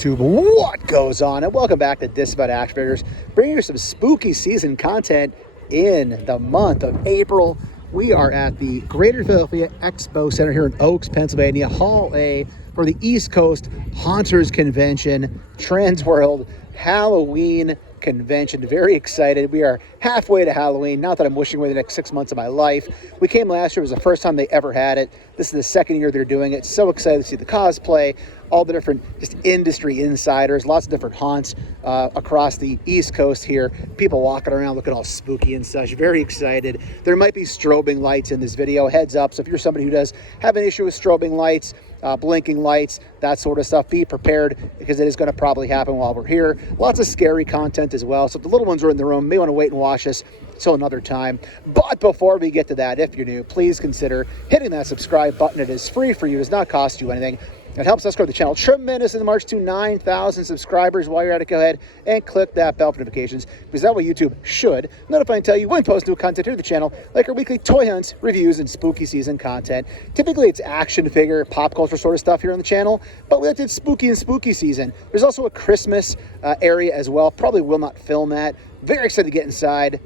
YouTube, what goes on? And welcome back to Disavowed Action Figures, bringing you some spooky season content in the month of April. We are at the Greater Philadelphia Expo Center here in Oaks, Pennsylvania, Hall A for the East Coast Haunters Convention, Transworld Halloween Convention. Very excited. We are halfway to Halloween. Not that I'm wishing away the next 6 months of my life. We came last year. It was the first time they ever had it. This is the second year they're doing it. So excited to see the cosplay, all the different just industry insiders, lots of different haunts across the East Coast here. People walking around looking all spooky and such. Very excited. There might be strobing lights in this video. Heads up. So if you're somebody who does have an issue with strobing lights, blinking lights, that sort of stuff, be prepared because it is going to probably happen while we're here. Lots of scary content as well. So if the little ones are in the room, may want to wait and watch this till another time. But before we get to that, if you're new, please consider hitting that subscribe button. It is free for you. It does not cost you anything. It helps us grow the channel tremendous in the march to 9,000 subscribers. While you're at it, go ahead and click that bell for notifications, because that way YouTube should notify and tell you when we post new content here to the channel, like our weekly toy hunts, reviews, and spooky season content. Typically, it's action figure, pop culture sort of stuff here on the channel, but we like to do spooky and spooky season. There's also a Christmas area as well. Probably will not film that. Very excited to get inside.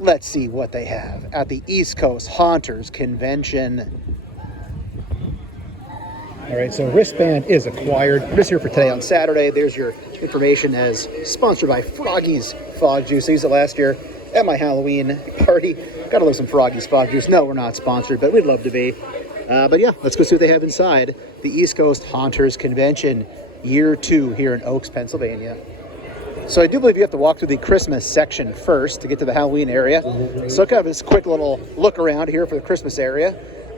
Let's see what they have at the East Coast Haunters Convention. All right, so wristband is acquired. Just here for today on Saturday. There's your information as sponsored by Froggy's Fog Juice. I used it last year at my Halloween party. Gotta love some Froggy's Fog Juice. No, we're not sponsored, but we'd love to be. But yeah, let's go see what they have inside the East Coast Haunters Convention, year 2 here in Oaks, Pennsylvania. So I do believe you have to walk through the Christmas section first to get to the Halloween area. So kind of this quick little look around here for the Christmas area.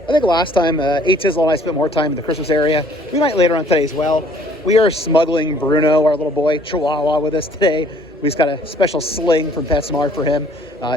I think last time, Tizzle and I spent more time in the Christmas area. We might later on today as well. We are smuggling Bruno, our little boy, Chihuahua, with us today. We just got a special sling from PetSmart for him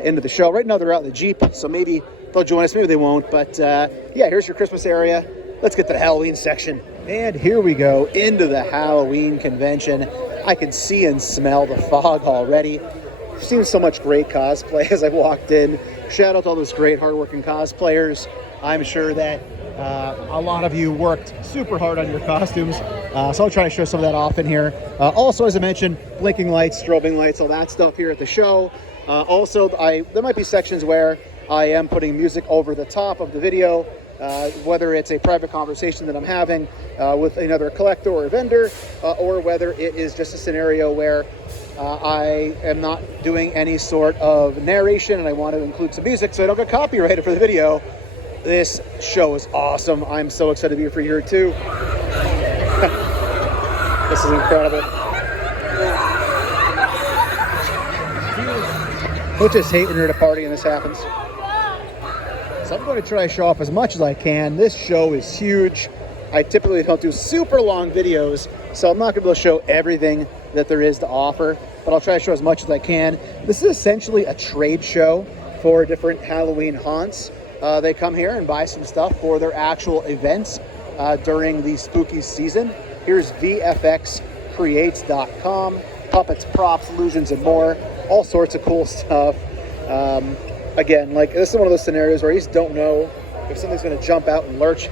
into the show. Right now they're out in the Jeep, so maybe they'll join us, maybe they won't. But yeah, here's your Christmas area. Let's get to the Halloween section. And here we go into the Halloween convention. I can see and smell the fog already. I've seen so much great cosplay as I walked in. Shout out to all those great hardworking cosplayers. I'm sure that a lot of you worked super hard on your costumes, so I'll try to show some of that off in here. Also, as I mentioned, blinking lights, strobing lights, all that stuff here at the show. Also, there might be sections where I am putting music over the top of the video, whether it's a private conversation that I'm having with another collector or a vendor, or whether it is just a scenario where I am not doing any sort of narration and I want to include some music so I don't get copyrighted for the video. This show is awesome. I'm so excited to be here for year 2. This is incredible. Don't just hate when you're at a party and this happens. So I'm going to try to show off as much as I can. This show is huge. I typically don't do super long videos, so I'm not going to be able to show everything that there is to offer, but I'll try to show as much as I can. This is essentially a trade show for different Halloween haunts. They come here and buy some stuff for their actual events during the spooky season. Here's VFXcreates.com. Puppets, props, illusions, and more. All sorts of cool stuff. Again, like this is one of those scenarios where you just don't know if something's going to jump out and lurch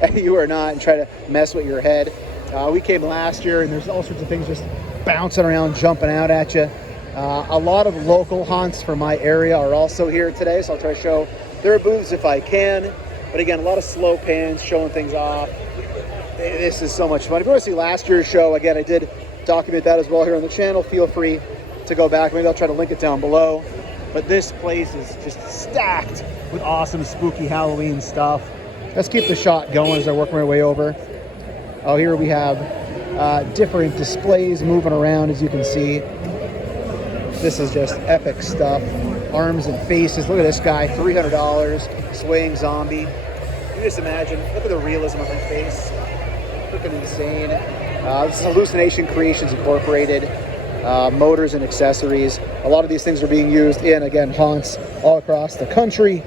at you or not and try to mess with your head. We came last year and there's all sorts of things just bouncing around, jumping out at you. A lot of local haunts from my area are also here today, so I'll try to show their booths if I can. But again, a lot of slow pans showing things off. This is so much fun. If you want to see last year's show, again, I did document that as well here on the channel. Feel free to go back. Maybe I'll try to link it down below. But this place is just stacked with awesome spooky Halloween stuff. Let's keep the shot going as I work my way over. Oh, here we have different displays moving around, as you can see. This is just epic stuff. Arms and faces. Look at this guy, $300, swaying zombie. You just imagine, look at the realism of his face. Freaking insane. This is Hallucination Creations Incorporated. Motors and accessories. A lot of these things are being used in, again, haunts all across the country.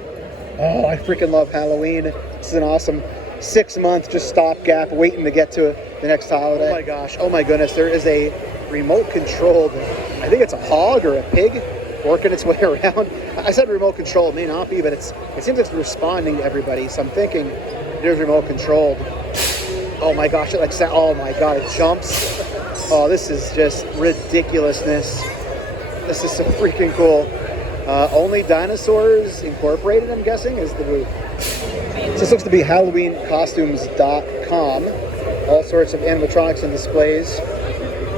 Oh, I freaking love Halloween. This is an awesome 6-month just stopgap waiting to get to the next holiday. Oh my gosh, oh my goodness, there is a remote controlled, I think it's a hog or a pig working its way around. I said remote control, it may not be, but it seems like it's responding to everybody, so I'm thinking there's remote controlled. Oh my gosh, oh my god, it jumps. Oh, this is just ridiculousness. This is so freaking cool. Only Dinosaurs Incorporated, I'm guessing, is the booth. So this looks to be HalloweenCostumes.com. All sorts of animatronics and displays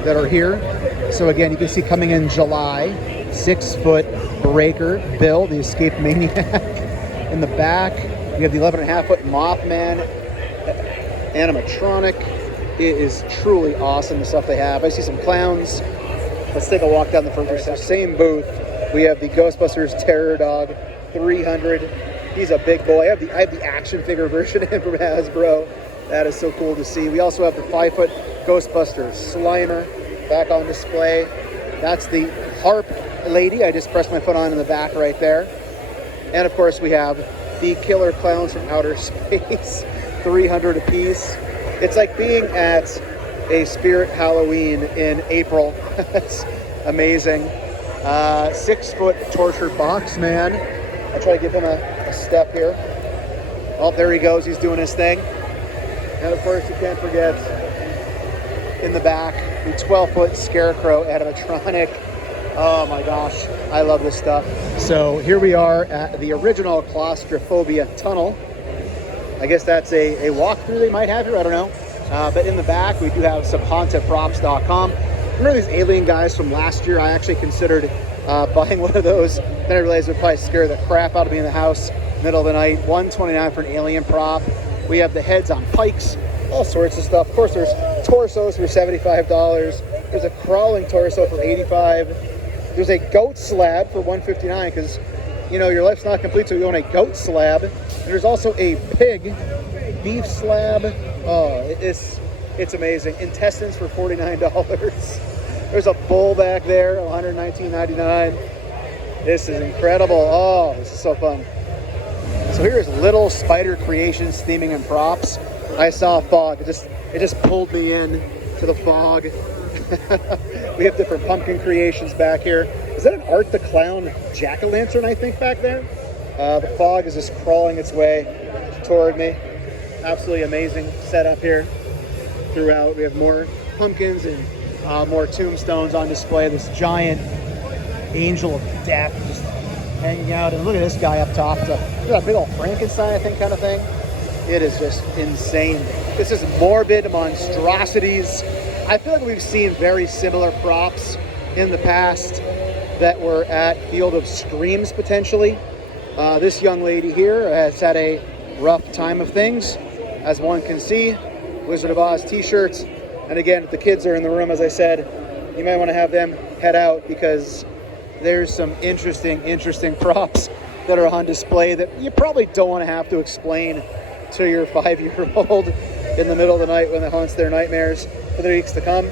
that are here. So again, you can see coming in July, 6-foot Breaker Bill, the Escape Maniac. In the back, we have the 11.5-foot Mothman animatronic. It is truly awesome, the stuff they have. I see some clowns. Let's take a walk down the front. Same booth. We have the Ghostbusters Terror Dog 300. He's a big boy. I have the action figure version of him from Hasbro. That is so cool to see. We also have the 5-foot Ghostbusters Slimer back on display. That's the Harp Lady. I just pressed my foot on in the back right there. And of course we have the Killer Clowns from Outer Space, 300 apiece. It's like being at a Spirit Halloween in April. That's amazing. 6-foot Tortured Box Man. I'll try to give him a step here. Oh, there he goes. He's doing his thing. And of course, you can't forget in the back the 12-foot Scarecrow animatronic. Oh my gosh, I love this stuff. So here we are at the original Claustrophobia Tunnel. I guess that's a walkthrough they might have here. I don't know. But in the back, we do have some hauntedprops.com. Remember these alien guys from last year? I actually considered buying one of those. Then I realized it would probably scare the crap out of me in the house, middle of the night. $129 for an alien prop. We have the heads on pikes, all sorts of stuff. Of course, there's torsos for $75. There's a crawling torso for $85. There's a goat slab for $159 because, you know, your life's not complete, so you own a goat slab. And there's also a pig beef slab. Oh, it's amazing. Intestines for $49. There's a bull back there, $119.99. This is incredible. Oh, this is so fun. So here's Little Spider Creations theming and props. I saw a fog. It just pulled me in to the fog. We have different pumpkin creations back here. Is that an Art the Clown jack-o'-lantern, I think, back there? The fog is just crawling its way toward me. Absolutely amazing setup here throughout. We have more pumpkins and more tombstones on display. This giant angel of death just hanging out. And look at this guy up top. Look at that big old Frankenstein, I think, kind of thing. It is just insane. This is morbid monstrosities. I feel like we've seen very similar props in the past that were at Field of Screams, potentially. This young lady here has had a rough time of things, as one can see. Wizard of Oz t-shirts. And again, if the kids are in the room, as I said, you might want to have them head out because there's some interesting props that are on display that you probably don't want to have to explain to your 5-year-old in the middle of the night when it haunts their nightmares for the weeks to come.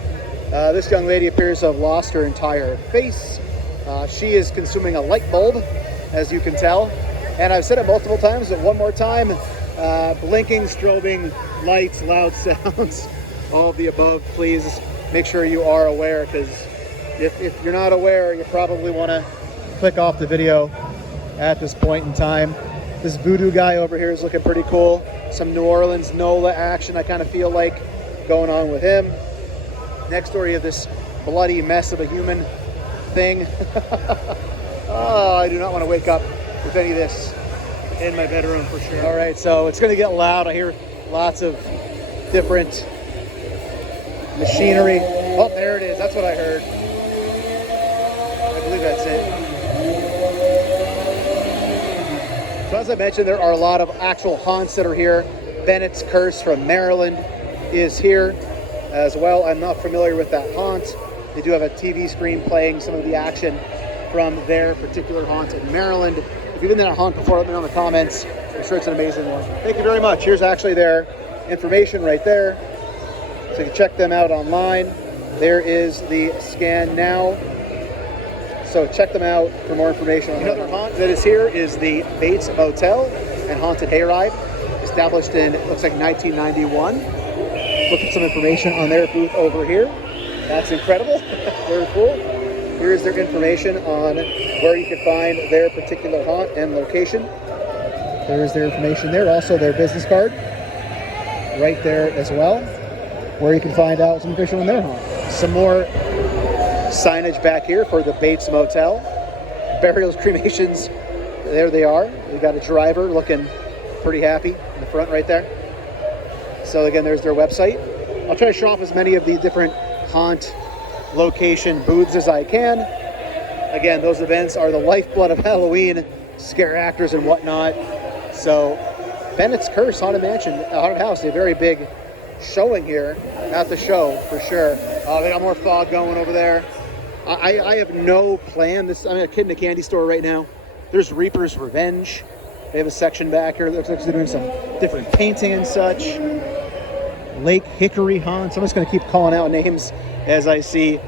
This young lady appears to have lost her entire face. She is consuming a light bulb, as you can tell. And I've said it multiple times, but one more time, blinking, strobing, lights, loud sounds, all of the above. Please make sure you are aware, because if you're not aware, you probably want to click off the video at this point in time. This voodoo guy over here is looking pretty cool. Some New Orleans NOLA action, I kind of feel like, going on with him. Next door, you have this bloody mess of a human thing. Oh, I do not want to wake up with any of this in my bedroom for sure. All right, so it's going to get loud. I hear lots of different machinery. Oh, there it is. That's what I heard. I believe that's it. So as I mentioned, there are a lot of actual haunts that are here. Bennett's Curse from Maryland is here as well. I'm not familiar with that haunt. They do have a TV screen playing some of the action from their particular haunt in Maryland. If you've been in a haunt before, let me know in the comments. I'm sure it's an amazing one. Thank you very much. Here's actually their information right there. So you can check them out online. There is the scan now. So check them out for more information. Another haunt that is here is the Bates Motel and Haunted Hayride, established in, it looks like 1991. Look at some information on their booth over here. That's incredible. Very cool. Here's their information on where you can find their particular haunt and location. There's their information there. Also their business card. right there as well, where you can find out some information on their haunt. Some more signage back here for the Bates Motel. Burials, cremations, there they are. We got a driver looking pretty happy in the front right there. So again, there's their website. I'll try to show off as many of the different haunt location booths as I can. Again, those events are the lifeblood of Halloween, scare actors and whatnot. So Bennett's Curse Haunted Mansion, Haunted House, a very big showing here at the show for sure. They got more fog going over there. I have no plan. I'm a kid in a candy store right now. There's Reaper's Revenge. They have a section back here that looks like they're doing some different painting and such. Lake Hickory Haunts. I'm just going to keep calling out names as I see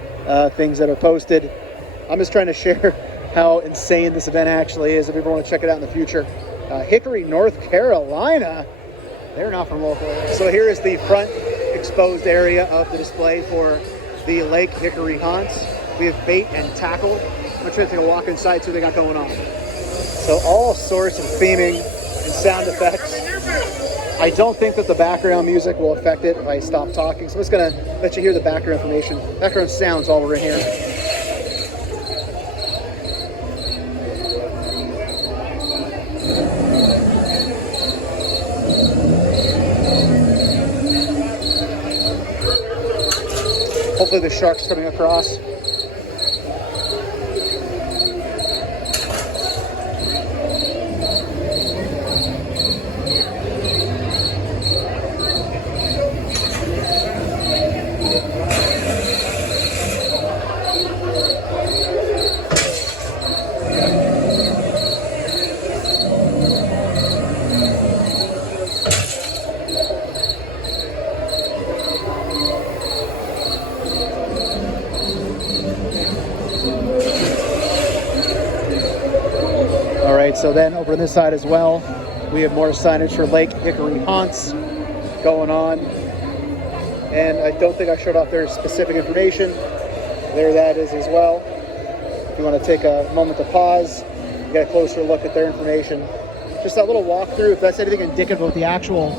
things that are posted. I'm just trying to share how insane this event actually is if you ever want to check it out in the future. Hickory, North Carolina. They're not from local. So here is the front exposed area of the display for the Lake Hickory Haunts. We have bait and tackle. I'm trying to take a walk inside, see what they got going on. So all sorts of theming and sound effects. I don't think that the background music will affect it if I stop talking. So I'm just gonna let you hear the background information, background sounds while we're in here. Hopefully the shark's coming across. So then over on this side as well, we have more signage for Lake Hickory Haunts going on. And I don't think I showed off their specific information. There that is as well. If you want to take a moment to pause, get a closer look at their information. Just that little walkthrough, if that's anything indicative of what the actual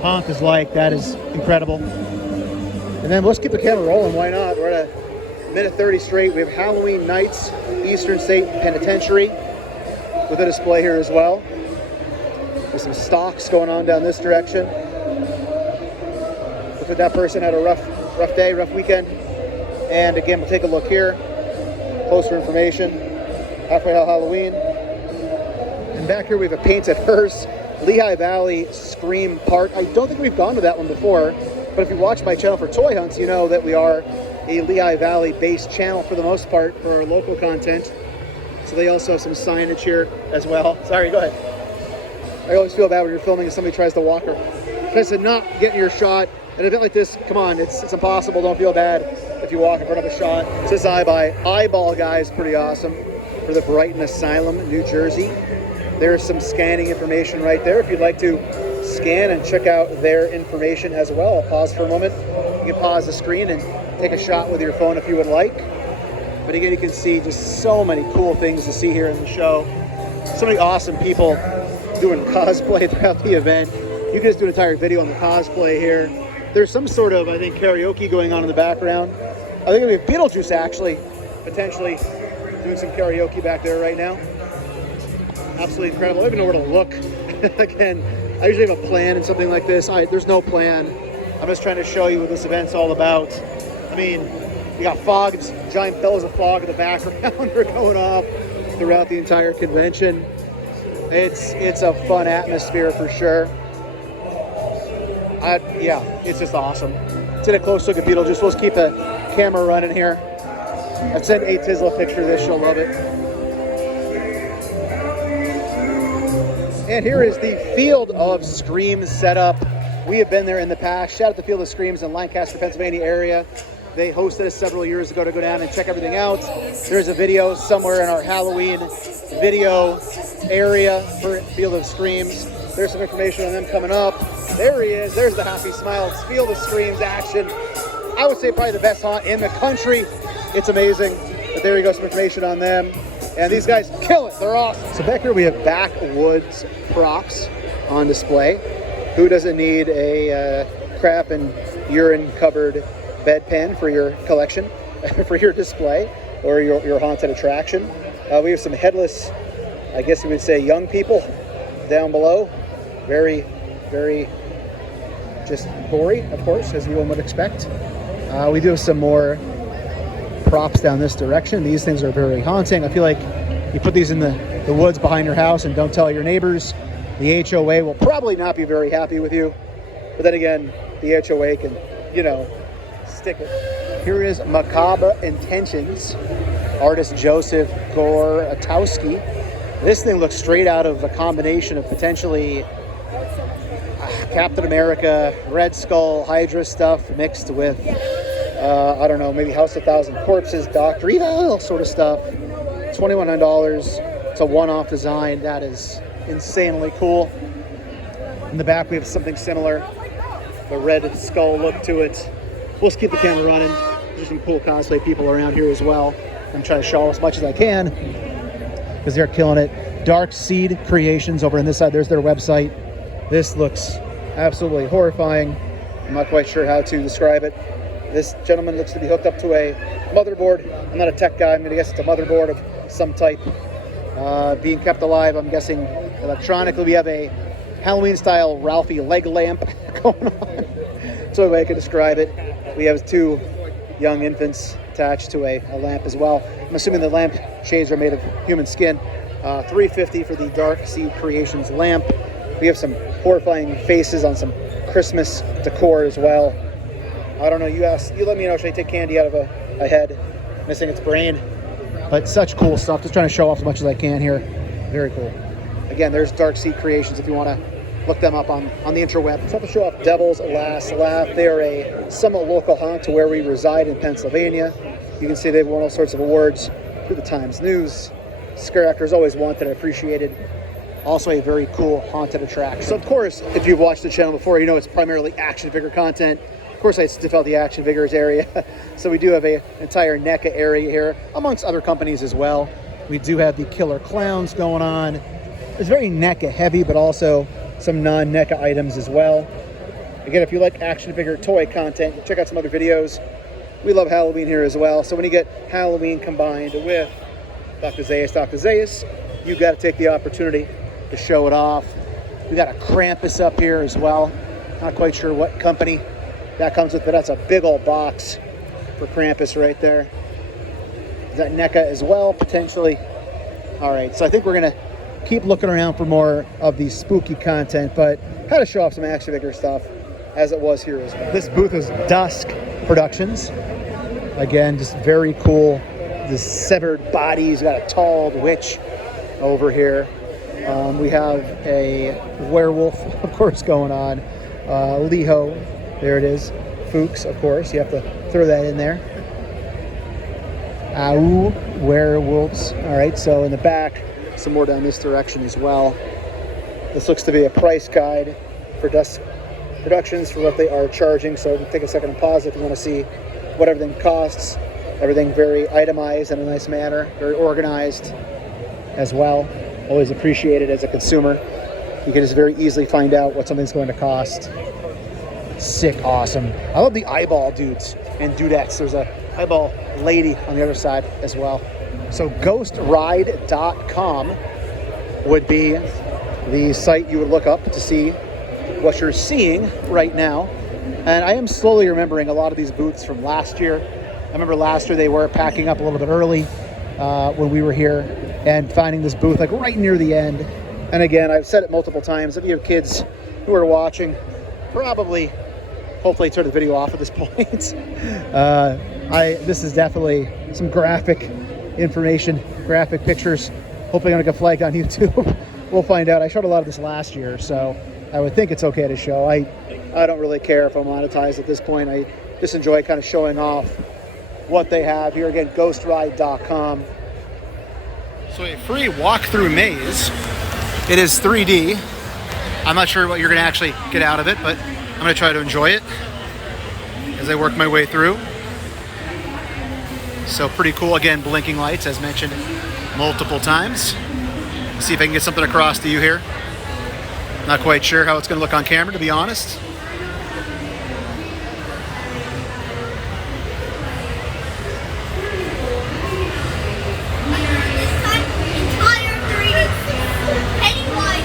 haunt is like, that is incredible. And then let's keep the camera rolling, why not? We're at a minute 30 straight. We have Halloween Nights, Eastern State Penitentiary, with a display here as well. There's some stocks going on down this direction. Looks like that person had a rough day, rough weekend. And again, we'll take a look here. Closer information. Halfway Hell Halloween. And back here we have a painted hearse, Lehigh Valley Scream Park. I don't think we've gone to that one before, but if you watch my channel for toy hunts, you know that we are a Lehigh Valley based channel for the most part for our local content. So they also have some signage here as well. Sorry, go ahead. I always feel bad when you're filming and somebody tries to walk her. Tries to not get in your shot. An event like this, come on, it's impossible. Don't feel bad if you walk in front of a shot. It says Eyeball Guy is pretty awesome for the Brighton Asylum, New Jersey. There's some scanning information right there. If you'd like to scan and check out their information as well, I'll pause for a moment. You can pause the screen and take a shot with your phone if you would like. But again, you can see just so many cool things to see here in the show. So many awesome people doing cosplay throughout the event. You can just do an entire video on the cosplay here. There's some sort of, I think, karaoke going on in the background. I think we have Beetlejuice actually, potentially doing some karaoke back there right now. Absolutely incredible. I don't even know where to look. Again, I usually have a plan in something like this. There's no plan. I'm just trying to show you what this event's all about. I mean, you got fog, it's giant billows of fog in the background are going off throughout the entire convention. It's a fun atmosphere for sure. Yeah, it's just awesome. Let's take a close look at Beetlejuice. Let's keep the camera running here. I've sent A Tizla a picture of this, she'll love it. And here is the Field of Screams setup. We have been there in the past. Shout out to Field of Screams in Lancaster, Pennsylvania area. They hosted us several years ago to go down and check everything out. There's a video somewhere in our Halloween video area for Field of Screams. There's some information on them coming up. There he is. There's the happy smile. It's Field of Screams action. I would say probably the best haunt in the country. It's amazing. But there you go, some information on them. And these guys kill it. They're awesome. So back here we have Backwoods props on display. Who doesn't need a crap and urine covered bedpan for your collection, for your display, or your haunted attraction? We have some headless, I guess we would say, young people down below. Very, very just gory, of course, as you would expect. We do have some more props down this direction. These things are very haunting. I feel like you put these in the woods behind your house and don't tell your neighbors, the HOA will probably not be very happy with you. But then again, the HOA can, you know, stick it. Here is Macabre Intentions, artist Joseph Goratowski. This thing looks straight out of a combination of potentially Captain America, Red Skull, Hydra stuff mixed with, I don't know, maybe House of Thousand Corpses, Dr. Evil sort of stuff. $2,100. It's a one-off design. That is insanely cool. In the back, we have something similar. The Red Skull look to it. We'll just keep the camera running. There's some cool cosplay people around here as well. I'm trying to show as much as I can because they're killing it. Dark Seed Creations over on this side. There's their website. This looks absolutely horrifying. I'm not quite sure how to describe it. This gentleman looks to be hooked up to a motherboard. I'm not a tech guy. I'm going to guess it's a motherboard of some type. Being kept alive, I'm guessing electronically. We have a Halloween-style Ralphie leg lamp going on. That's the only way I could describe it. We have two young infants attached to a lamp as well. I'm assuming the lamp shades are made of human skin. $350 for the Dark Seed Creations lamp. We have some horrifying faces on some Christmas decor as well. I don't know, you let me know, should I take candy out of a head missing its brain? But such cool stuff, just trying to show off as much as I can here. Very cool. Again, there's Dark Seed Creations if you want to look them up on the interweb. So to show off Devil's Last Laugh. They are a somewhat local haunt to where we reside in Pennsylvania. You can see they've won all sorts of awards through the Times News. Scare actors always wanted and appreciated. Also a very cool haunted attraction. So of course, if you've watched the channel before, you know it's primarily action figure content. Of course, I stiff out the action figures area. So we do have an entire NECA area here, amongst other companies as well. We do have the Killer Clowns going on. It's very NECA heavy, but also some non-NECA items as well. Again, if you like action figure toy content, check out some other videos. We love Halloween here as well. So when you get Halloween combined with Dr. Zaius, you got to take the opportunity to show it off. We got a Krampus up here as well. Not quite sure what company that comes with, but that's a big old box for Krampus right there. Is that NECA as well, potentially? All right, so I think we're gonna keep looking around for more of the spooky content, but had to show off some action figure stuff as it was here as well. This booth is Dusk Productions. Again, just very cool. The severed bodies, got a tall witch over here. We have a werewolf, of course, going on. Leho, there it is. Fuchs, of course, you have to throw that in there. Ow, werewolves. All right, so in the back, some more down this direction as well. This looks to be a price guide for Dusk Productions for what they are charging. So take a second and pause if you want to see what everything costs. Everything very itemized in a nice manner, very organized as well. Always appreciated as a consumer. You can just very easily find out what something's going to cost. Sick, awesome. I love the eyeball dudes and dudettes. There's a eyeball lady on the other side as well. So ghostride.com would be the site you would look up to see what you're seeing right now. And I am slowly remembering a lot of these booths from last year. I remember last year they were packing up a little bit early when we were here and finding this booth like right near the end. And again, I've said it multiple times, if you have kids who are watching, probably, hopefully turn the video off at this point. This is definitely some graphic information, graphic pictures. Hopefully I'm gonna get flagged on YouTube. We'll find out. I showed a lot of this last year, so I would think it's okay to show. I don't really care if I'm monetized at this point. I just enjoy kind of showing off what they have here. Again, ghostride.com. So a free walkthrough maze. It is 3D. I'm not sure what you're gonna actually get out of it, but I'm gonna try to enjoy it as I work my way through. So pretty cool. Again, blinking lights as mentioned multiple times. Let's see if I can get something across to you here. Not quite sure how it's going to look on camera, to be honest.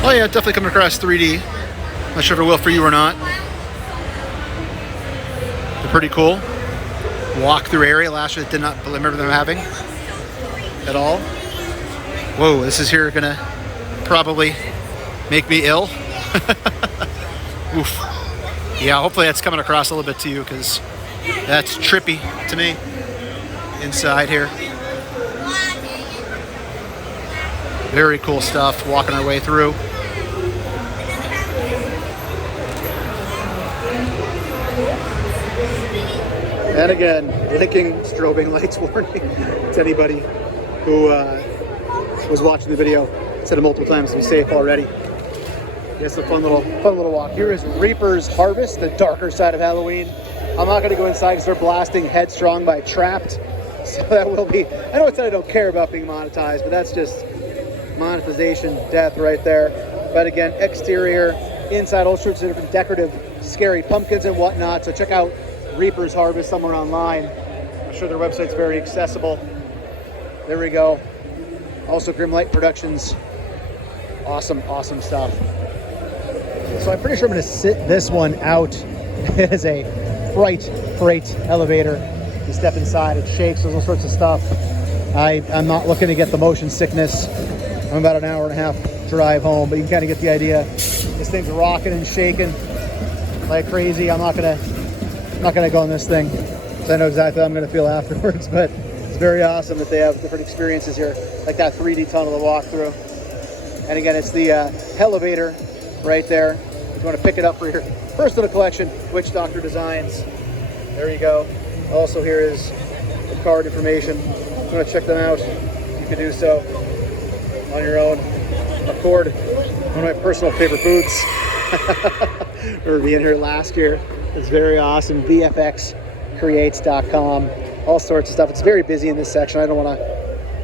Oh yeah, definitely coming across 3D. Not sure if it will for you or not. They're pretty cool. Walkthrough area last year, did not remember them having at all. Whoa, this is here gonna probably make me ill. Oof. Yeah, hopefully that's coming across a little bit to you, because that's trippy to me inside here. Very cool stuff, walking our way through. And again, blinking strobing lights warning to anybody who was watching the video. I said it multiple times to be safe already. It's a fun little walk. Here is Reaper's Harvest, the darker side of Halloween. I'm not going to go inside because they're blasting Headstrong by Trapped. So that will be, I know it's that I don't care about being monetized, but that's just monetization death right there. But again, exterior, inside, all sorts of different decorative, scary pumpkins and whatnot. So check out Reaper's Harvest somewhere online. I'm sure their website's very accessible. There we go. Also Grimlight Productions. Awesome stuff. So I'm pretty sure I'm going to sit this one out as a freight elevator. You step inside, it shakes, there's all sorts of stuff. I'm not looking to get the motion sickness. I'm about an hour and a half drive home, but you can kind of get the idea. This thing's rocking and shaking like crazy. I'm not gonna go on this thing, because I know exactly how I'm gonna feel afterwards, but it's very awesome that they have different experiences here, like that 3D tunnel to walk through. And again, it's the elevator right there. If you want to pick it up for your personal collection, Witch Doctor Designs. There you go. Also, here is the card information. If you want to check them out, you can do so on your own accord. One of my personal favorite booths. Remember being here last year. It's very awesome. VFXcreates.com. All sorts of stuff. It's very busy in this section. I don't want to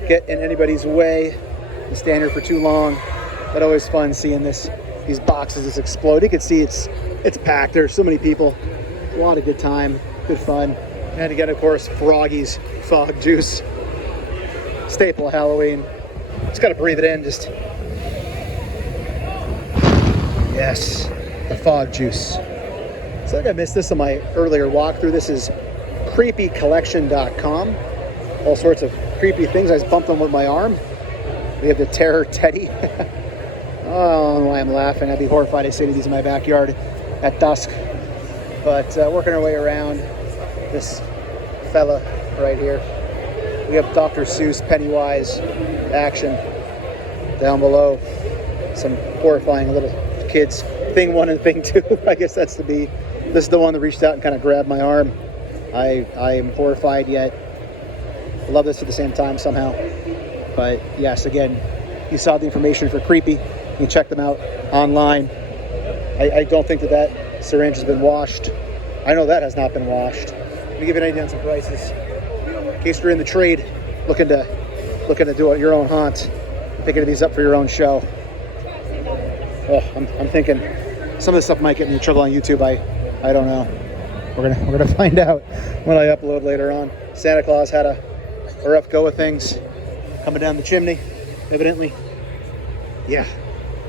get in anybody's way and stand here for too long. But always fun seeing these boxes just explode. You can see it's packed. There's so many people. A lot of good time, good fun. And again, of course, Froggy's Fog Juice. Staple of Halloween. Just gotta breathe it in, just. Yes, the Fog Juice. So I think I missed this on my earlier walkthrough. This is creepycollection.com. All sorts of creepy things. I just bumped them with my arm. We have the Terror Teddy. I don't know why I'm laughing. I'd be horrified to see these in my backyard at dusk. But working our way around this fella right here. We have Dr. Seuss Pennywise action down below. Some horrifying little kids. Thing 1 and Thing 2. I guess that's to be. This is the one that reached out and kind of grabbed my arm. I am horrified yet I love this at the same time somehow. But yes, again, you saw the information for Creepy. You can check them out online. I don't think that syringe has been washed. I know that has not been washed. Let me give you an idea on some prices. In case you're in the trade, looking to do your own haunt, picking these up for your own show. Oh, I'm thinking some of this stuff might get me in trouble on YouTube. I don't know. We're gonna find out when I upload later on. Santa Claus had a rough go of things coming down the chimney, evidently. Yeah,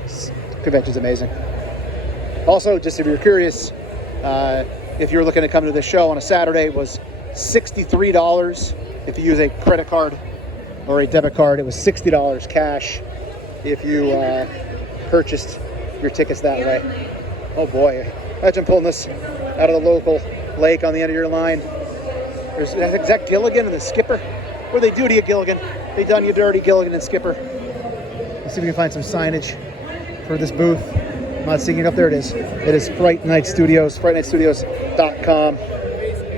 this convention's amazing. Also, just if you're curious, if you're looking to come to this show on a Saturday, it was $63 if you use a credit card or a debit card. It was $60 cash if you purchased your tickets that way. Oh boy, imagine pulling this out of the local lake on the end of your line. Is that Gilligan and the Skipper? What do they do to you, Gilligan? They done you dirty, Gilligan and Skipper. Let's see if we can find some signage for this booth. I'm not seeing it up there. It is. It is Fright Night Studios, frightnightstudios.com.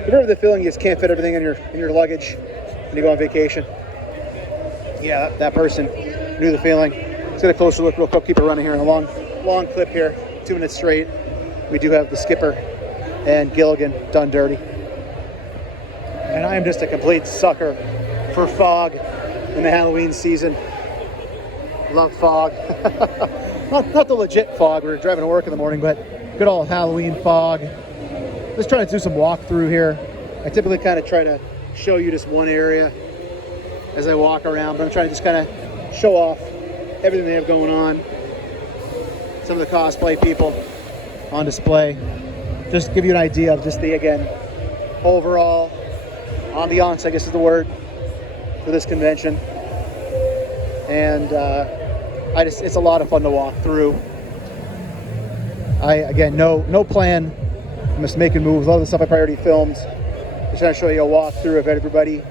Remember the feeling you just can't fit everything in your luggage when you go on vacation? Yeah, that person knew the feeling. Let's get a closer look real quick. Keep it running here in a long clip here, 2 minutes straight. We do have the Skipper and Gilligan done dirty. And I am just a complete sucker for fog in the Halloween season. Love fog. not the legit fog. We were driving to work in the morning, but good old Halloween fog. Just trying to do some walkthrough here. I typically kind of try to show you just one area as I walk around, but I'm trying to just kind of show off everything they have going on. Some of the cosplay people on display. Just give you an idea of just the, again, overall ambiance, I guess is the word, for this convention. And it's a lot of fun to walk through. Again, no plan. I'm just making moves. A lot of the stuff I've already filmed. Just trying to show you a walkthrough of everybody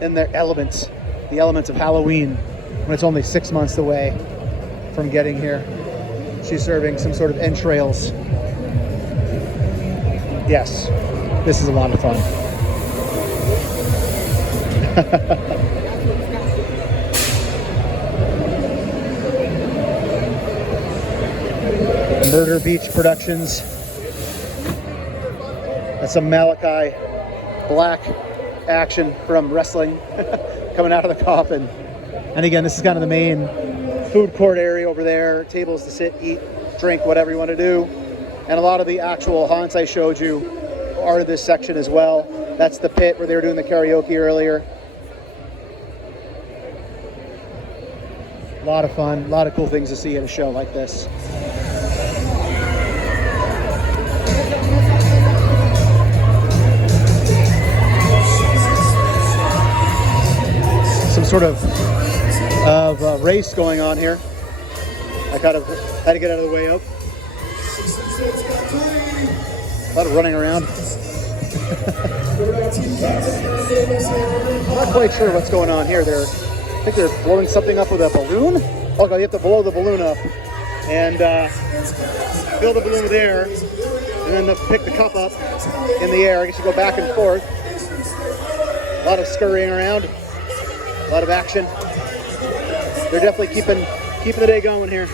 in their elements, the elements of Halloween, when it's only 6 months away from getting here. She's serving some sort of entrails. Yes, this is a lot of fun. Murder Beach Productions. That's some Malachi Black action from wrestling coming out of the coffin. And again, this is kind of the main food court area over there. Tables to sit, eat, drink, whatever you want to do. And a lot of the actual haunts I showed you are this section as well. That's the pit where they were doing the karaoke earlier. A lot of fun, a lot of cool things to see at a show like this. Some sort of race going on here. I kind of had to get out of the way of. A lot of running around. I'm not quite sure what's going on here. I think they're blowing something up with a balloon. Okay, you have to blow the balloon up and fill the balloon with air, and then pick the cup up in the air. I guess you go back and forth. A lot of scurrying around. A lot of action. They're definitely keeping the day going here.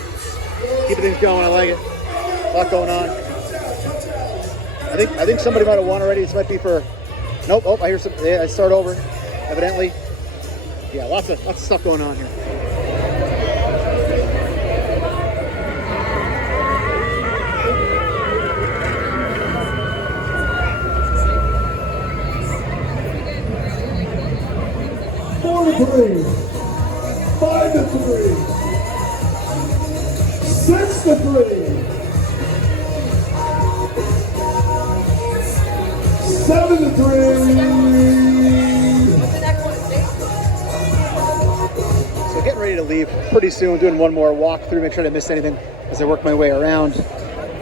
Keeping things going. I like it. A lot going on. I think somebody might have won already. This might be for. Nope. Oh, I hear some. Yeah, I start over. Evidently. Yeah, lots of stuff going on here. Four to three, 5 to 3, 6 to 3, 7 to 3. So getting ready to leave pretty soon. Doing one more walkthrough, make sure I didn't miss anything as I work my way around.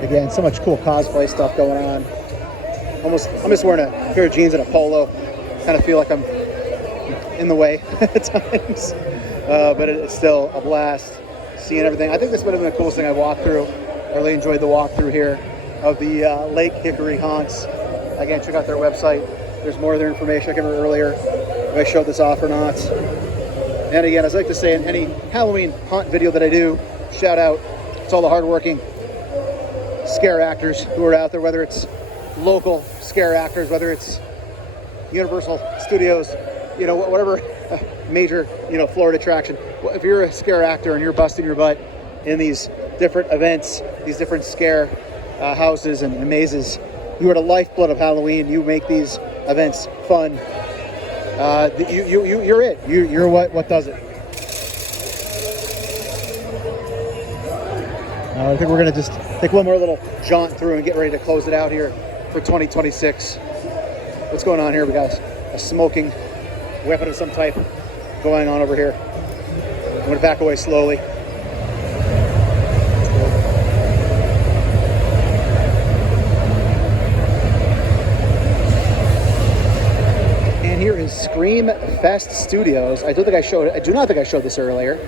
Again, so much cool cosplay stuff going on. I'm just wearing a pair of jeans and a polo. Kind of feel like I'm in the way at times, but it's still a blast seeing everything. I think this would have been the coolest thing I walked through. I really enjoyed the walkthrough here of the Lake Hickory haunts. Again, check out their website. There's more of their information. I can't remember earlier if I showed this off or not. And again, as I like to say in any Halloween haunt video that I do, shout out to all the hardworking scare actors who are out there, whether it's local scare actors, whether it's Universal Studios, whatever major, Florida attraction. If you're a scare actor and you're busting your butt in these different events, these different scare houses and mazes, you are the lifeblood of Halloween. You make these events fun. You're it. You're what does it. I think we're gonna just take one more little jaunt through and get ready to close it out here for 2026. What's going on here? We got a smoking weapon of some type going on over here. I'm going to back away slowly. And here is Scream Fest Studios. I do not think I showed this earlier.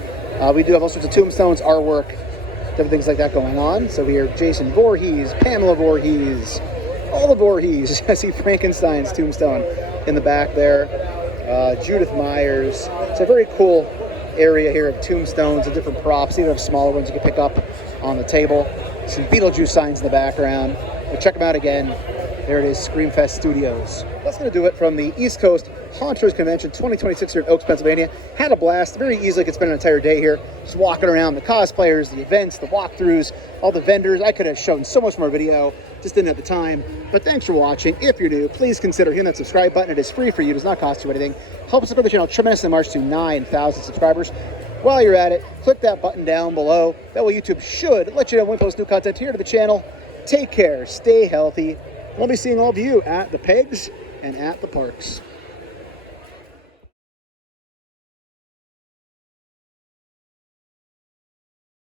We do have all sorts of tombstones, artwork, different things like that going on. So we have Jason Voorhees, Pamela Voorhees, all the Voorhees. I see Frankenstein's tombstone in the back there. Judith Myers. It's a very cool area here of tombstones and different props. Even have smaller ones you can pick up on the table. Some Beetlejuice signs in the background. But check them out again. There it is, Screamfest Studios. That's going to do it from the East Coast Haunters Convention 2026 here in Oaks, Pennsylvania. Had a blast. Very easily could spend an entire day here just walking around the cosplayers, the events, the walkthroughs, all the vendors. I could have shown so much more video, just didn't have the time. But thanks for watching. If you're new, please consider hitting that subscribe button. It is free for you, does not cost you anything. Help us support the channel tremendously in March to 9,000 subscribers. While you're at it, click that button down below. That way YouTube should let you know when we post new content here to the channel. Take care, stay healthy. We'll be seeing all of you at the pegs and at the parks.